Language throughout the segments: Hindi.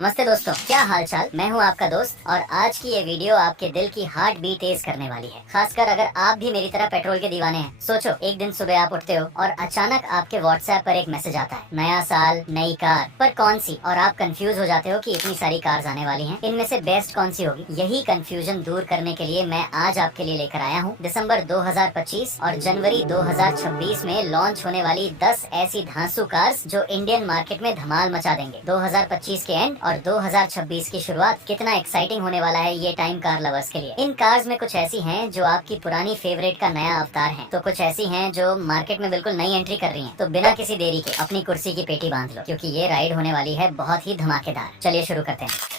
नमस्ते दोस्तों, क्या हाल चाल। मैं हूं आपका दोस्त और आज की ये वीडियो आपके दिल की हार्ट बीट तेज करने वाली है। खासकर अगर आप भी मेरी तरह पेट्रोल के दीवाने हैं। सोचो, एक दिन सुबह आप उठते हो और अचानक आपके व्हाट्सएप पर एक मैसेज आता है, नया साल नई कार, पर कौन सी। और आप कंफ्यूज हो जाते हो कि इतनी सारी कार्स आने वाली हैं, इनमें से बेस्ट कौन सी होगी। यही कंफ्यूजन दूर करने के लिए मैं आज आपके लिए लेकर आया हूँ दिसंबर 2025 और जनवरी 2026 में लॉन्च होने वाली 10 ऐसी धांसू कार्स जो इंडियन मार्केट में धमाल मचा देंगे। 2025 के एंड और 2026 की शुरुआत कितना एक्साइटिंग होने वाला है ये टाइम कार लवर्स के लिए। इन कार्स में कुछ ऐसी हैं जो आपकी पुरानी फेवरेट का नया अवतार हैं, तो कुछ ऐसी हैं जो मार्केट में बिल्कुल नई एंट्री कर रही हैं। तो बिना किसी देरी के अपनी कुर्सी की पेटी बांध लो, क्योंकि ये राइड होने वाली है बहुत ही धमाकेदार। चलिए शुरू करते हैं।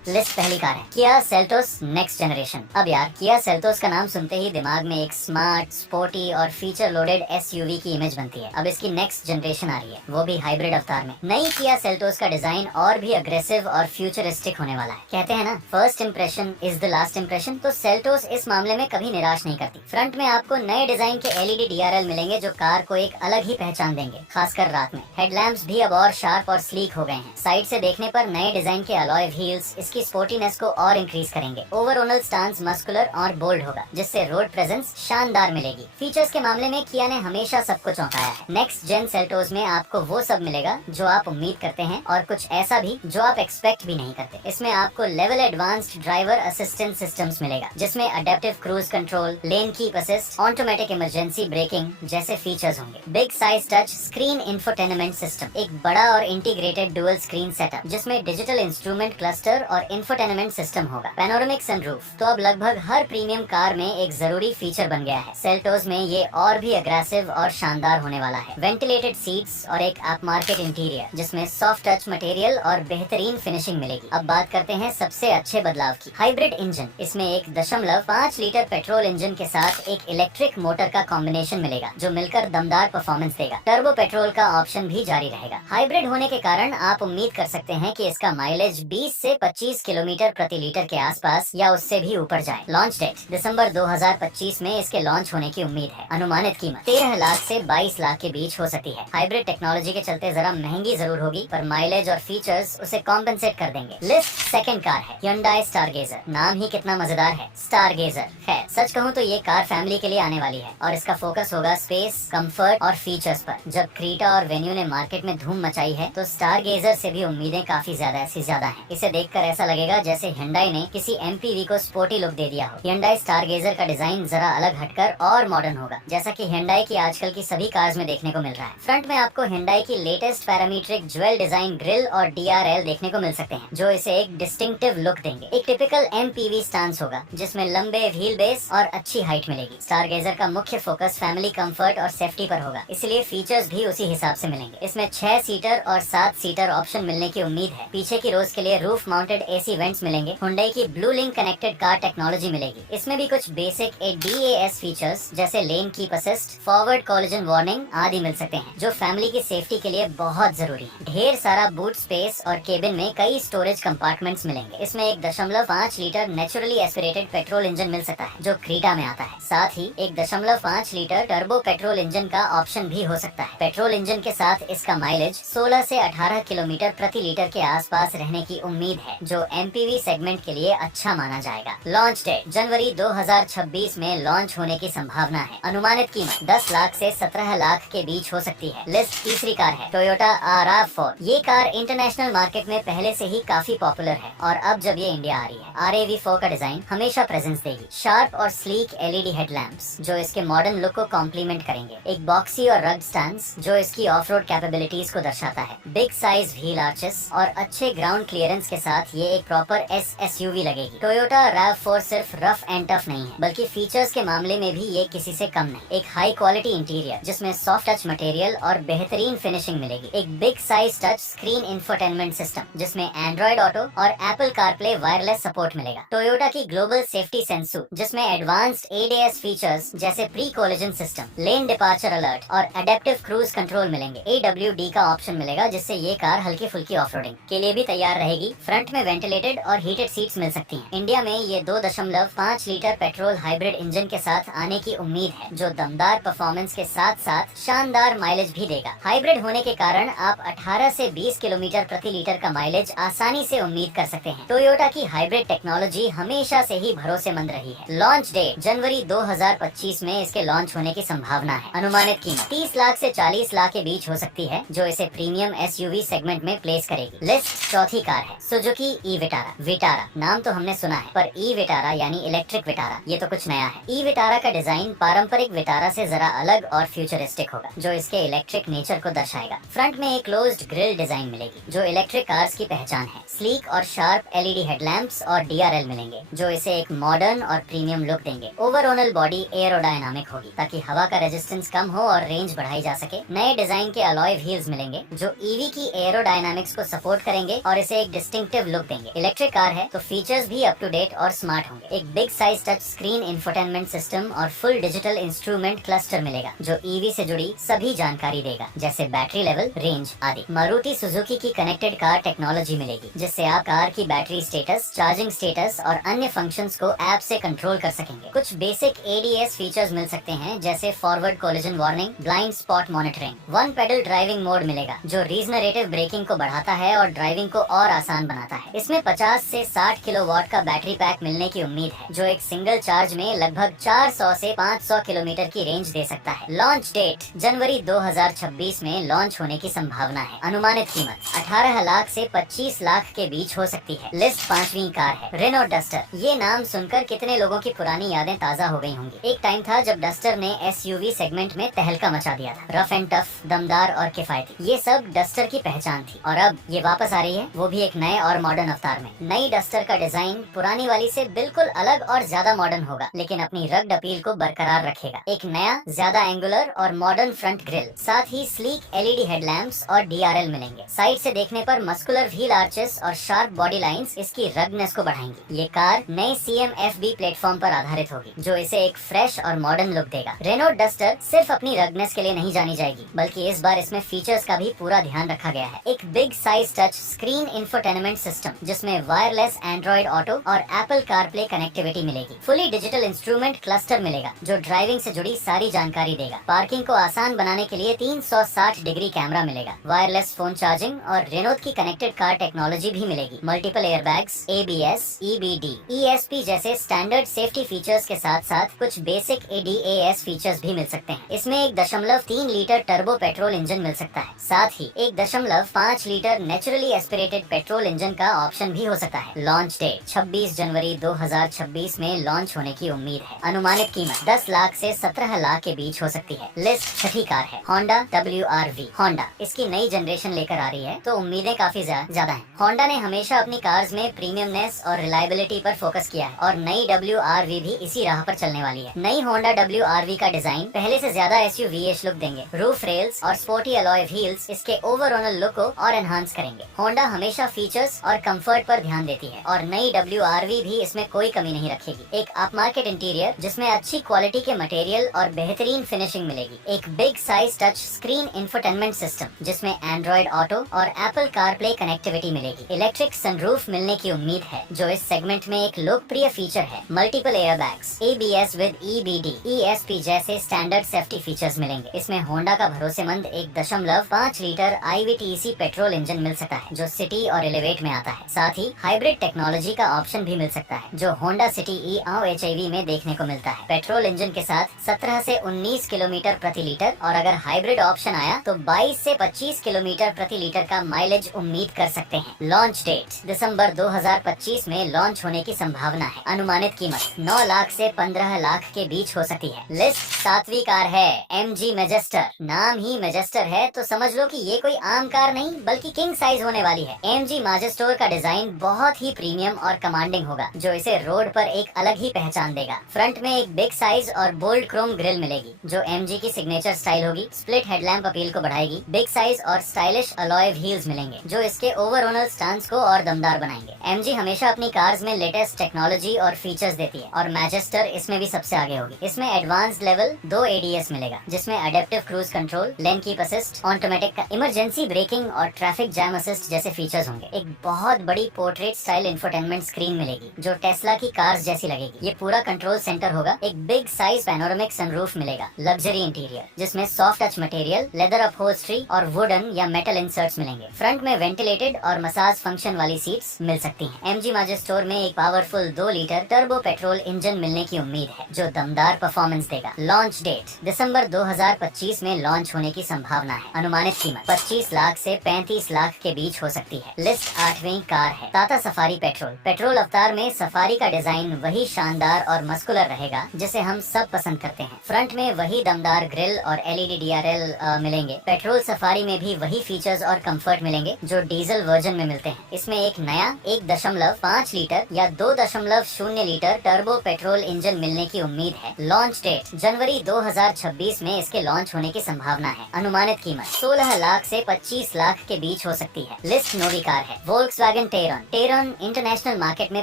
लिस्ट पहली कार है किया सेल्टोस नेक्स्ट जनरेशन। अब यार, किया सेल्टोस का नाम सुनते ही दिमाग में एक स्मार्ट, स्पोर्टी और फीचर लोडेड एसयूवी की इमेज बनती है। अब इसकी नेक्स्ट जनरेशन आ रही है, वो भी हाइब्रिड अवतार में। नई किया सेल्टोस का डिजाइन और भी अग्रेसिव और फ्यूचरिस्टिक होने वाला है। कहते हैं ना, first impression is the last impression. तो सेल्टोस इस मामले में कभी निराश नहीं करती। फ्रंट में आपको नए डिजाइन के एलईडी डीआरएल मिलेंगे जो कार को एक अलग ही पहचान देंगे, खासकर रात में। हेडलैम्प्स भी अब और शार्प और स्लीक हो गए हैं। साइड से देखने पर नए डिजाइन के अलॉय व्हील्स इसकी स्पोर्टीनेस को और इंक्रीज करेंगे। ओवरऑल स्टांस मस्कुलर और बोल्ड होगा, जिससे रोड प्रेजेंस शानदार मिलेगी। फीचर्स के मामले में किया ने हमेशा सबको चौंकाया है। नेक्स्ट जेन सेल्टोस में आपको वो सब मिलेगा जो आप उम्मीद करते हैं और कुछ ऐसा भी जो आप एक्सपेक्ट भी नहीं करते। इसमें आपको level advanced driver assistant systems मिलेगा, जिसमें adaptive cruise control, lane keep assist, automatic emergency breaking जैसे फीचर्स होंगे। Big size touch screen infotainment system, एक बड़ा और इंटीग्रेटेड डुअल स्क्रीन सेटअप जिसमें डिजिटल इंस्ट्रूमेंट क्लस्टर और इंफोटेनमेंट सिस्टम होगा। पैनोरामिक सनरूफ तो अब लगभग हर प्रीमियम कार में एक जरूरी फीचर बन गया है। सेल्टोस में ये और भी अग्रेसिव और शानदार होने वाला है। वेंटिलेटेड सीट्स और एक अप मार्केट इंटीरियर जिसमें सॉफ्ट टच मटेरियल और बेहतरीन फिनिशिंग मिलेगी। अब बात करते हैं सबसे अच्छे बदलाव की, हाइब्रिड इंजन। इसमें 1.5 लीटर पेट्रोल इंजन के साथ एक इलेक्ट्रिक मोटर का कॉम्बिनेशन मिलेगा जो मिलकर दमदार परफॉर्मेंस देगा। टर्बो पेट्रोल का ऑप्शन भी जारी रहेगा। हाइब्रिड होने के कारण आप उम्मीद कर सकते हैं कि इसका माइलेज 20 से 25 किलोमीटर प्रति लीटर के आसपास या उससे भी ऊपर जाए। लॉन्च डेट दिसंबर 2025 में इसके लॉन्च होने की उम्मीद है। अनुमानित कीमत 13 लाख से 22 लाख के बीच हो सकती है। हाइब्रिड टेक्नोलॉजी के चलते जरा महंगी जरूर होगी, पर माइलेज और फीचर्स उसे कॉम्पेंसेट कर देंगे। लिस्ट सेकंड कार है Hyundai स्टारगेजर। नाम ही कितना मजेदार है, स्टारगेजर। खैर, सच कहूँ तो ये कार फैमिली के लिए आने वाली है और इसका फोकस होगा स्पेस, कंफर्ट और फीचर्स पर। जब क्रीटा और वेन्यू ने मार्केट में धूम मचाई है, तो स्टारगेजर से भी उम्मीदें काफी ज्यादा हैं। इसे देखकर ऐसा लगेगा जैसे Hyundai ने किसी एमपीवी को स्पोर्टी लुक दे दिया हो। Hyundai स्टारगेजर का डिजाइन जरा अलग हटकर और मॉडर्न होगा, जैसा कि Hyundai की आजकल की सभी कार्स में देखने को मिल रहा है। फ्रंट में आपको Hyundai की latest parametric jewel design grill और डीआरएल देखने को मिल सकते हैं, जो इसे एक डिस्टिंक्टिव लुक देंगे। एक टिपिकल एमपीवी स्टांस होगा जिसमें लंबे व्हील बेस और अच्छी हाइट मिलेगी। स्टारगेजर का मुख्य फोकस फैमिली कंफर्ट और सेफ्टी पर होगा, इसलिए फीचर्स भी उसी हिसाब से मिलेंगे। इसमें 6 सीटर और 7 सीटर ऑप्शन मिलने की उम्मीद है। पीछे की रोज के लिए रूफ माउंटेड एसी वेंट्स मिलेंगे। Hyundai की blue link connected car technology मिलेगी। इसमें भी कुछ बेसिक DAS फीचर्स जैसे lane keep assist, forward collision warning आदि मिल सकते हैं, जो फैमिली की सेफ्टी के लिए बहुत जरूरी है। ढेर सारा बूट स्पेस और केबिन में कई स्टोरेज कंपार्टमेंट्स मिलेंगे। इसमें 1.5 litre naturally aspirated petrol engine मिल सकता है, जो क्रीटा में आता है। साथ ही 1.5 लीटर टर्बो पेट्रोल इंजन का ऑप्शन भी हो सकता है। पेट्रोल इंजन के साथ इसका माइलेज 16 से 18 किलोमीटर प्रति लीटर के आसपास रहने की उम्मीद है, जो एमपीवी सेगमेंट के लिए अच्छा माना जाएगा। लॉन्च डेट जनवरी 2026 में लॉन्च होने की संभावना है। अनुमानित कीमत 10 लाख से 17 लाख के बीच हो सकती है। लिस्ट तीसरी कार है टोयोटा RAV4। ये कार इंटरनेशनल मार्केट में पहले से ही काफी पॉपुलर है और अब जब ये इंडिया आ रही है, RAV4 का डिजाइन हमेशा प्रेजेंस देगी। शार्प और स्लीक एलईडी हेडलैम्प्स जो इसके मॉडर्न लुक को कॉम्प्लीमेंट करेंगे। एक बॉक्सी और रग्ड स्टांस जो इसकी ऑफ रोड कैपेबिलिटीज को दर्शाता है। बिग साइज व्हील आर्चेस और अच्छे ग्राउंड क्लियरेंस के साथ ये एक प्रॉपर SUV लगेगी। टोयोटा RAV4 सिर्फ रफ एंड टफ नहीं है, बल्कि फीचर्स के मामले में भी ये किसी से कम नहीं। एक हाई क्वालिटी इंटीरियर जिसमें सॉफ्ट टच मटेरियल और बेहतरीन फिनिशिंग मिलेगी। एक big size touch screen infotainment system जिसमें एंड्रॉइड ऑटो और एप्पल कारप्ले वायरलेस सपोर्ट मिलेगा। टोयोटा की ग्लोबल सेफ्टी सेंसू जिसमें एडवांस्ड ADAS फीचर्स जैसे pre collision system, lane departure alert और अडेप्टिव क्रूज कंट्रोल मिलेंगे। AWD का ऑप्शन मिलेगा, जिससे ये कार हल्की फुल्की ऑफ रोडिंग के लिए भी तैयार रहेगी। फ्रंट में वेंटिलेटेड और हीटेड सीट्स मिल सकती हैं। इंडिया में ये 2.5 लीटर पेट्रोल हाइब्रिड इंजन के साथ आने की उम्मीद है, जो दमदार परफॉर्मेंस के साथ साथ शानदार माइलेज भी देगा। हाइब्रिड होने के कारण आप 18 से 20 किलोमीटर प्रति लीटर का माइलेज आसानी से उम्मीद कर सकते हैं। टोयोटा की हाइब्रिड टेक्नोलॉजी हमेशा से ही भरोसेमंद रही है। लॉन्च डेट जनवरी 2025 में इसके लॉन्च होने की संभावना है। अनुमानित कीमत 30 लाख से 40 लाख के बीच हो सकती है, जो इसे प्रीमियम SUV सेगमेंट में प्लेस करेगी। लिस्ट चौथी कार है सुजुकी ई विटारा। विटारा नाम तो हमने सुना है, पर ई विटारा यानी इलेक्ट्रिक विटारा ये तो कुछ नया है। ई विटारा का डिजाइन पारंपरिक विटारा से जरा अलग और फ्यूचरिस्टिक होगा, जो इसके इलेक्ट्रिक नेचर को दर्शाएगा। फ्रंट में एक क्लोज्ड ग्रिल डिजाइन मिलेगी, जो इलेक्ट्रिक कार्स की पहचान है। स्लीक और शार्प LED हेडलैम्प्स और DRL मिलेंगे, जो इसे एक मॉडर्न और प्रीमियम लुक देंगे। ओवरऑल बॉडी एरोडायनामिक होगी, ताकि हवा का रेजिस्टेंस कम हो और रेंज बढ़ाई जा सके। नए डिजाइन के अलॉय व्हील्स मिलेंगे, जो EV की एरोडायनामिक्स को सपोर्ट करेंगे और इसे एक डिस्टिंक्टिव लुक देंगे। इलेक्ट्रिक कार है तो फीचर्स भी अप टू डेट और स्मार्ट होंगे। एक big size touch screen infotainment system और फुल डिजिटल इंस्ट्रूमेंट क्लस्टर मिलेगा, जो EV से जुड़ी सभी जानकारी देगा, जैसे बैटरी लेवल, रेंज आदि। मारुति सुजुकी की कनेक्टेड कार टेक्नोलॉजी मिलेगी, जिससे आप कार की बैटरी स्टेटस, चार्जिंग स्टेटस और अन्य फंक्शंस को ऐप से कंट्रोल कर सकेंगे। कुछ बेसिक ADS फीचर्स मिल सकते हैं, जैसे forward collision warning, blind spot monitoring. One pedal driving mode मिलेगा, जो रीजनरेटिव ब्रेकिंग को बढ़ाता है और ड्राइविंग को और आसान बनाता है। इसमें 50 से 60 किलोवाट का बैटरी पैक मिलने की उम्मीद है, जो एक सिंगल चार्ज में लगभग 400 से 500 किलोमीटर की रेंज दे सकता है। लॉन्च डेट जनवरी 2026 में लॉन्च होने की संभावना है। अनुमानित कीमत 18 लाख से 25 लाख के बीच हो सकती है। लिस्ट पांचवी कार है रेनो डस्टर। ये नाम सुनकर कितने लोगों की पुरानी यादें ताजा हो गई होंगी। एक टाइम था जब डस्टर ने SUV सेगमेंट में तहलका मचा दिया था। रफ एंड टफ, दमदार और किफायती, ये सब डस्टर की पहचान थी। और अब ये वापस आ रही है, वो भी एक नए और मॉडर्न अवतार में। नई डस्टर का डिजाइन पुरानी वाली से बिल्कुल अलग और ज्यादा मॉडर्न होगा, लेकिन अपनी रग्ड अपील को बरकरार रखेगा। एक नया, ज्यादा एंगुलर और मॉडर्न फ्रंट ग्रिल, साथ ही स्लीक LED हेडलैम्प्स और DRL मिलेंगे। साइड से देखने पर मस्कुलर व्हील आर्चेस और शार्प बॉडी लाइंस इसकी रग्डनेस को बढ़ाएंगी। ये कार नए CMFB प्लेटफॉर्म पर आधारित होगी, जो इसे एक फ्रेश और मॉडर्न लुक देगा। रेनो डस्टर सिर्फ अपनी रग्डनेस के लिए नहीं जानी जाएगी, बल्कि इस बार इसमें फीचर्स का भी पूरा ध्यान रखा गया है। एक big size touch screen infotainment system, जिसमें वायरलेस एंड्रॉइड ऑटो और एप्पल कारप्ले कनेक्टिविटी मिलेगी। फुली डिजिटल इंस्ट्रूमेंट क्लस्टर मिलेगा, जो ड्राइविंग से जुड़ी सारी जानकारी देगा। पार्किंग को आसान बनाने के लिए 360 डिग्री कैमरा मिलेगा। वायरलेस फोन चार्जिंग और रेनोल्ट की कनेक्टेड कार टेक्नोलॉजी भी मिलेगी। Multiple airbags, ABS, EBD, ESP जैसे स्टैंडर्ड सेफ्टी फीचर्स के साथ साथ कुछ बेसिक ADAS फीचर्स भी मिल सकते हैं। इसमें 1.3 लीटर टर्बो पेट्रोल इंजन मिल सकता है। साथ ही 1.5 litre naturally aspirated petrol engine का ऑप्शन भी हो सकता है। लॉन्च डेट 26 जनवरी 2026 में लॉन्च होने की उम्मीद है। अनुमानित कीमत 10 लाख से 17 लाख के बीच हो सकती है। लिस्ट छठी कार है होंडा WRV। होंडा इसकी नई जनरेशन लेकर आ रही है, तो उम्मीदें काफी ज्यादा हैं। होंडा ने हमेशा अपनी कार्स में प्रीमियमनेस और रिलायबिलिटी पर फोकस किया है, और नई WRV भी इसी राह पर चलने वाली है। नई होंडा WRV का डिजाइन पहले से ज्यादा SUV-ish लुक देंगे। रूफ रेल्स और स्पोर्टी अलॉय व्हील्स इसके ओवरऑल लुक को और एनहांस करेंगे। होंडा हमेशा फीचर्स और कंफर्ट पर ध्यान देती है, और नई WRV भी इसमें कोई कमी नहीं रखेगी। एक अपमार्केट इंटीरियर, जिसमें अच्छी क्वालिटी के मटेरियल और बेहतरीन फिनिशिंग मिलेगी। एक big size touch screen infotainment system, जिसमें एंड्रॉइड ऑटो और एप्पल कारप्ले कनेक्टिविटी मिलेगी। इलेक्ट्रिक सनरूफ मिलने की उम्मीद है, जो इस सेगमेंट में एक लोकप्रिय फीचर है। Multiple airbags, ABS with EBD, ESP जैसे स्टैंडर्ड सेफ्टी फीचर्स मिलेंगे। इसमें होंडा का भरोसेमंद 1.5 लीटर IVTEC पेट्रोल इंजन मिल सकता है, जो सिटी और एलिवेट में आता है। साथ ही हाइब्रिड टेक्नोलॉजी का ऑप्शन भी मिल सकता है, जो होंडा सिटी HIV में देखने को मिलता है। पेट्रोल इंजन के साथ 17 से 19 किलोमीटर प्रति लीटर, और अगर हाइब्रिड ऑप्शन आया तो 22 से 25 किलोमीटर प्रति लीटर का माइलेज उम्मीद कर सकते हैं। लॉन्च डेट दिसंबर 2025 में लॉन्च होने की संभावना है। अनुमानित कीमत 9 लाख से 15 लाख के बीच हो सकती है। लिस्ट सातवीं कार है MG मैजेस्टर। नाम ही मैजेस्टर है, तो समझ लो कि ये कोई आम कार नहीं, बल्कि किंग साइज होने वाली है। MG मैजेस्टर का डिजाइन बहुत ही प्रीमियम और कमांडिंग होगा, जो इसे रोड पर एक अलग ही पहचान देगा। फ्रंट में एक बिग साइज और बोल्ड क्रोम ग्रिल मिलेगी, जो MG की सिग्नेचर स्टाइल होगी। स्प्लिट हेडलैम्प अपील को बढ़ाएगी। बिग साइज और स्टाइलिश अलॉय व्हील्स मिलेंगे, जो इसके ओवरऑल स्टांस को और दमदार बनाएंगे। MG हमेशा अपनी कार्स में लेटेस्ट टेक्नोलॉजी और फीचर्स देती है, और मैजेस्टर इसमें भी सबसे आगे होगी। इसमें एडवांस्ड लेवल 2 ADS मिलेगा, जिसमें adaptive cruise control, lane keep assist, automatic emergency breaking और ट्रैफिक जैम असिस्ट जैसे फीचर्स होंगे। एक बहुत बड़ी पोर्ट्रेट स्टाइल इंफोटेनमेंट स्क्रीन मिलेगी जो टेस्ला की कार्स जैसी लगेगी। ये पूरा कंट्रोल सेंटर होगा। एक बिग साइज पैनोरामिक सनरूफ मिलेगा। लग्जरी इंटीरियर जिसमें soft touch material, leather upholstery और वुडन या मेटल इंसर्ट्स मिलेंगे। फ्रंट में वेंटिलेटेड और मसाज फंक्शन वाली सीट्स मिल सकती हैं। MG माजेस्टोर में एक powerful 2 litre turbo petrol engine मिलने की उम्मीद है जो दमदार परफॉर्मेंस देगा। लॉन्च डेट दिसंबर 2025 में लॉन्च होने की संभावना है। अनुमानित कीमत 25 लाख से 35 लाख के बीच हो सकती है। लिस्ट 8वीं कार है टाटा सफारी पेट्रोल। पेट्रोल अवतार में सफारी का डिजाइन वही शानदार और मस्कुलर रहेगा जिसे हम सब पसंद करते हैं। फ्रंट में वही दमदार ग्रिल और LED DRL मिलेंगे। पेट्रोल सफारी में भी वही फीचर्स और कंफर्ट मिलेंगे जो डीजल वर्जन में मिलते हैं। इसमें एक नया 1.5 लीटर या 2.0 लीटर टर्बो पेट्रोल इंजन मिलने की उम्मीद है। लॉन्च डेट जनवरी 2026 में इसके लॉन्च होने की संभावना है। अनुमानित कीमत 16 लाख से 25 लाख के बीच हो सकती है। लिस्ट 9वीं कार है Volkswagen Tayron. Tayron international market में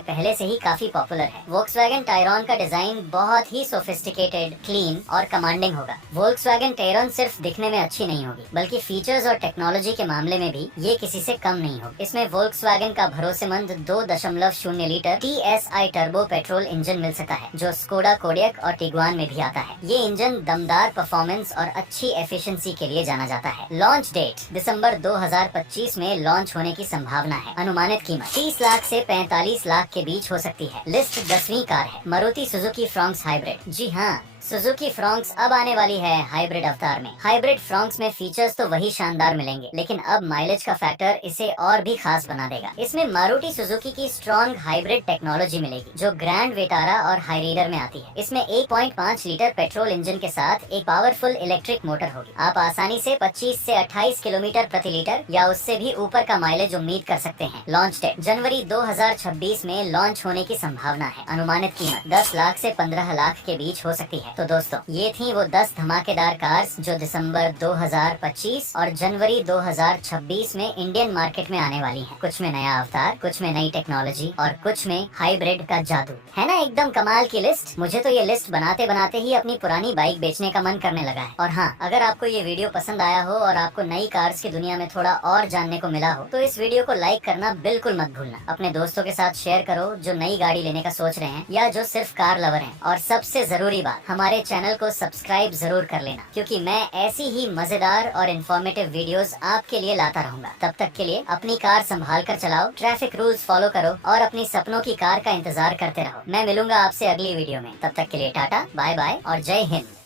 पहले से ही काफी पॉपुलर है। वोल्क्सवैगन टायरॉन का डिजाइन बहुत ही सोफिस्टिकेटेड, क्लीन और कमांडिंग होगा। वोल्क्सवैगन टेरॉन सिर्फ दिखने में अच्छी नहीं होगी बल्कि फीचर्स और टेक्नोलॉजी के मामले में भी ये किसी से कम नहीं होगी। इसमें वोल्क्सवैगन का भरोसेमंद 2.0 litre TSI turbo petrol engine मिल सकता है जो स्कोडा कोडियक और टिगुआन में भी आता है। ये इंजन दमदार परफॉर्मेंस और अच्छी एफिशिएंसी के लिए जाना जाता है। लॉन्च डेट दिसंबर 2025 में लॉन्च होने की संभावना है। अनुमानित कीमत 30 लाख से 45 लाख के बीच हो सकती है। लिस्ट 10वीं कार है मारुति सुजुकी फ्रॉन्क्स हाइब्रिड। जी हाँ, सुजुकी फ्रॉन्क्स अब आने वाली है हाइब्रिड अवतार में। हाइब्रिड फ्रॉन्क्स में फीचर्स तो वही शानदार मिलेंगे लेकिन अब माइलेज का फैक्टर इसे और भी खास बना देगा। इसमें मारुति सुजुकी की स्ट्रॉन्ग हाइब्रिड टेक्नोलॉजी मिलेगी जो ग्रैंड वेटारा और हाईरीडर में आती है। इसमें 1.5 लीटर पेट्रोल इंजन के साथ एक पावरफुल इलेक्ट्रिक मोटर होगी। आप आसानी से 25 से 28 किलोमीटर प्रति लीटर या उससे भी ऊपर का माइलेज उम्मीद कर सकते हैं। लॉन्च डेट जनवरी 2026 में लॉन्च होने की संभावना है। अनुमानित कीमत 10 लाख से 15 लाख के बीच हो सकती है। तो दोस्तों ये थी वो 10 धमाकेदार कार्स जो दिसंबर 2025 और जनवरी 2026 में इंडियन मार्केट में आने वाली हैं। कुछ में नया अवतार, कुछ में नई टेक्नोलॉजी और कुछ में हाइब्रिड का जादू। है ना एकदम कमाल की लिस्ट। मुझे तो ये लिस्ट बनाते बनाते ही अपनी पुरानी बाइक बेचने का मन करने लगा है। और हाँ, अगर आपको ये वीडियो पसंद आया हो और आपको नई कार्स की दुनिया में थोड़ा और जानने को मिला हो तो इस वीडियो को लाइक करना बिल्कुल मत भूलना। अपने दोस्तों के साथ शेयर करो जो नई गाड़ी लेने का सोच रहे हैं या जो सिर्फ कार लवर हैं। और सबसे जरूरी बात, हमारे चैनल को सब्सक्राइब जरूर कर लेना क्योंकि मैं ऐसी ही मजेदार और इन्फॉर्मेटिव वीडियोस आपके लिए लाता रहूंगा। तब तक के लिए अपनी कार संभाल कर चलाओ, ट्रैफिक रूल्स फॉलो करो और अपनी सपनों की कार का इंतजार करते रहो। मैं मिलूंगा आपसे अगली वीडियो में। तब तक के लिए टाटा, बाय बाय और जय हिंद।